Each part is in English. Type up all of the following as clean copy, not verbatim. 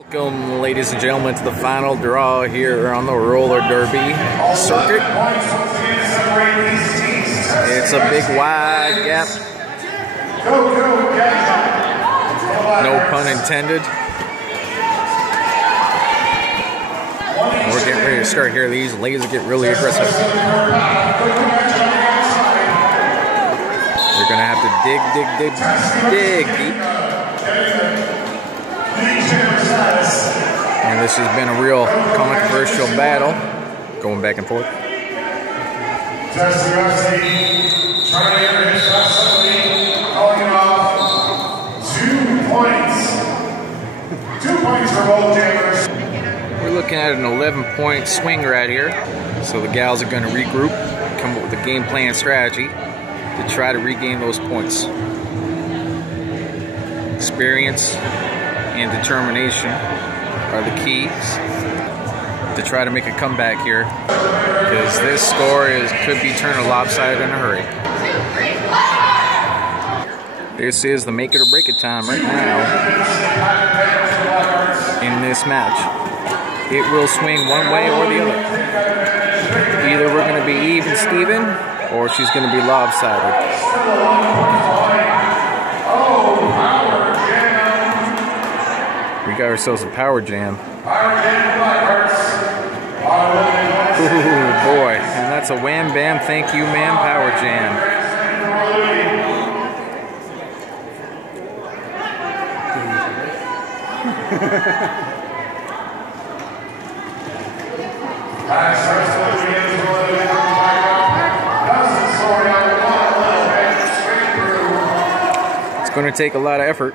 Welcome, ladies and gentlemen, to the final draw here on the roller derby circuit. It's a big wide gap. No pun intended. We're getting ready to start here. These ladies get really aggressive. They're gonna have to dig deep. And this has been a real controversial battle, going back and forth. We're looking at an 11-point swing right here. So the gals are going to regroup, come up with a game plan strategy to try to regain those points. Experience and determination are the keys to try to make a comeback here, because this score could be turned lopsided in a hurry. This is the make it or break it time right now in this match. It will swing one way or the other. Either we're going to be even Steven or she's going to be lopsided. We got ourselves a power jam. Ooh, boy. And that's a wham bam thank you ma'am power jam. It's going to take a lot of effort.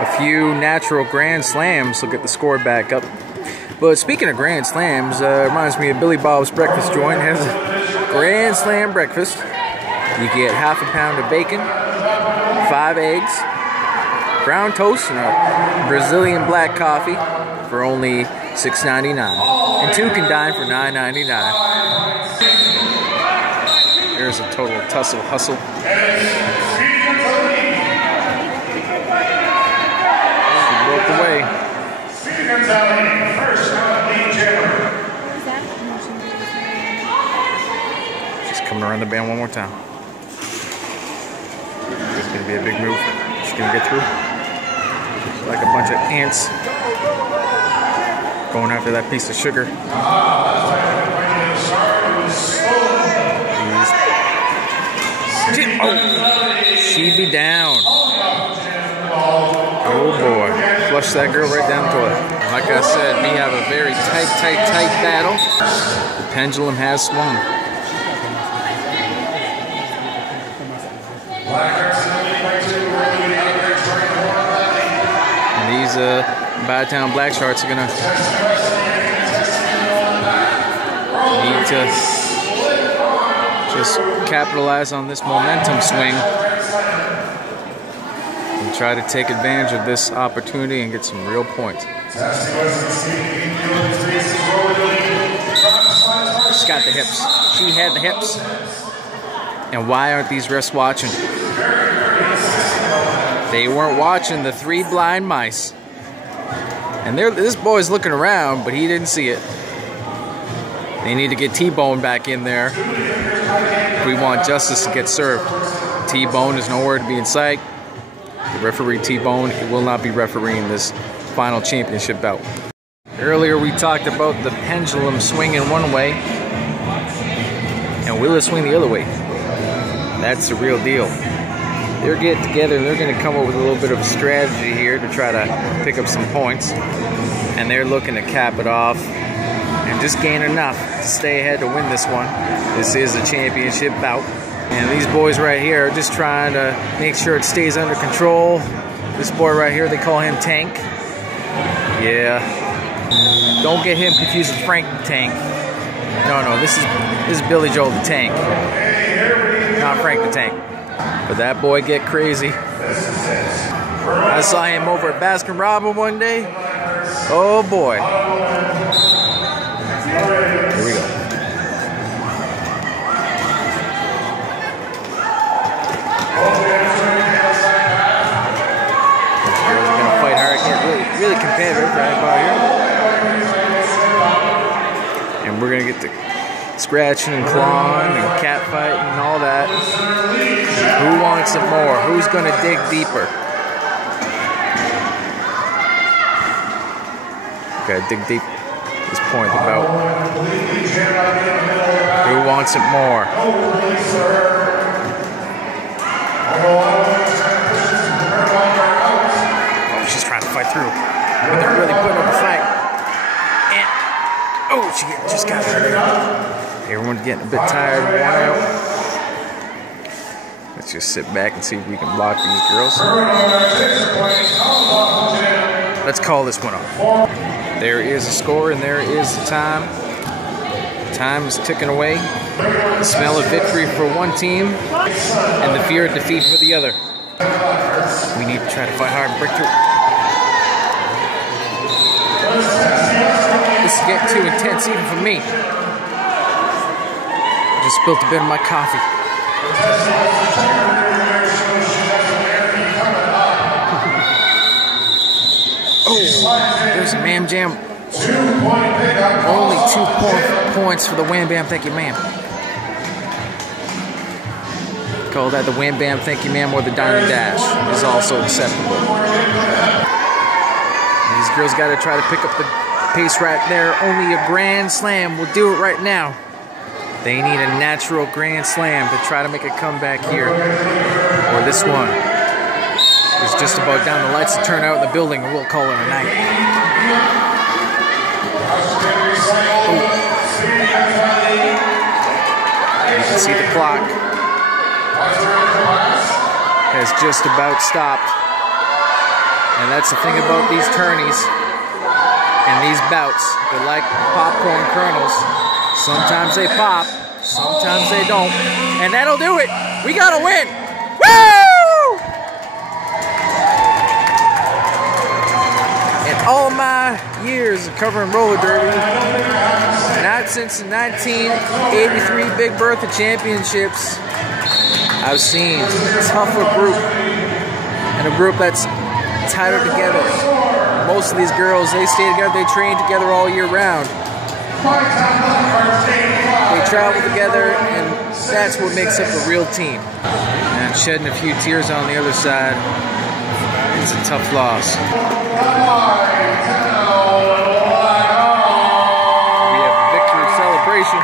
A few natural grand slams will get the score back up. But speaking of grand slams, reminds me of Billy Bob's breakfast joint. Has a grand slam breakfast. You get half a pound of bacon, 5 eggs, ground toast, and a Brazilian black coffee for only $6.99. And 2 can dine for $9.99. There's a total tussle hustle. Away. She's coming around the band one more time. This is going to be a big move. She's going to get through. Like a bunch of ants going after that piece of sugar. Oh, she'd be down. Oh boy. Flush that girl right down the toilet. Like I said, we have a very tight battle. The pendulum has swung. And these Bytown Blackhearts are gonna need to just capitalize on this momentum swing. Try to take advantage of this opportunity and get some real points. She's got the hips. She had the hips. And why aren't these refs watching? They weren't watching the 3 blind mice. And this boy's looking around, but he didn't see it. They need to get T-Bone back in there if we want justice to get served. T-Bone is nowhere to be in sight. The referee T-Bone will not be refereeing this final championship bout. Earlier we talked about the pendulum swinging one way, and will it swing the other way? That's the real deal. They're getting together and they're going to come up with a little bit of a strategy here to try to pick up some points. And they're looking to cap it off and just gain enough to stay ahead to win this one. This is a championship bout. And these boys right here are just trying to make sure it stays under control. This boy right here, they call him Tank. Yeah. Don't get him confused with Frank the Tank. No, this is Billy Joel the Tank. Not Frank the Tank. But that boy get crazy. I saw him over at Baskin Robbins one day. Oh boy. Here we go. Gonna fight hard, can't wait. really competitive right about here. And we're gonna get to scratching and clawing and cat fighting and all that. Who wants it more? Who's gonna dig deeper? Gotta dig deep at this point about who wants it more. Oh, she's trying to fight through. But they're really putting up a fight. And oh, she just got her there. Everyone's getting a bit tired and worn out. Let's just sit back and see if we can block these girls. Let's call this one off. There is a score and there is the time. Time is ticking away. The smell of victory for one team and the fear of defeat for the other. We need to try to fight hard and break through. This is getting too intense even for me. I just spilled a bit of my coffee. Oh, there's a Mam Jam. Only 2 points for the Wham Bam Thank You Ma'am. Call that the Wham Bam Thank You Ma'am or the Dine and Dash is also acceptable. And these girls got to try to pick up the pace right there. Only a grand slam will do it right now. They need a natural grand slam to try to make a comeback here. Or this one is just about down. The lights to turn out in the building and we'll call it a night. You can see the clock has just about stopped. And that's the thing about these tourneys and these bouts. They're like popcorn kernels. Sometimes they pop, sometimes they don't. And that'll do it. We gotta win. Woo! In all my years of covering roller derby, not since the 1983 Big Bertha Championships, I've seen a tougher group and a group that's tighter together. Most of these girls, they stay together, they train together all year round. They travel together, and that's what makes up a real team. And shedding a few tears on the other side, it's a tough loss. We have a victory celebration.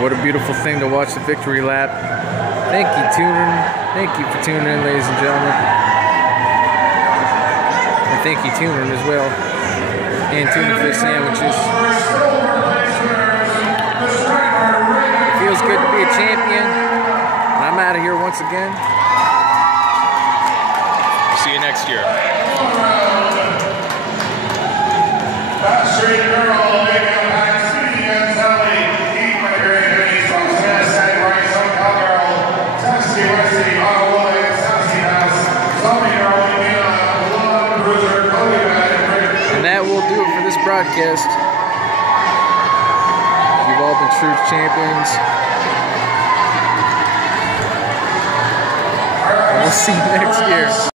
What a beautiful thing to watch the victory lap. Thank you, Thank you for tuning in, ladies and gentlemen. And thank you, tuning as well. And tuning for the sandwiches. It feels good to be a champion. And I'm out of here once again. See you next year. Broadcast. You've all been true champions. And we'll see you next year.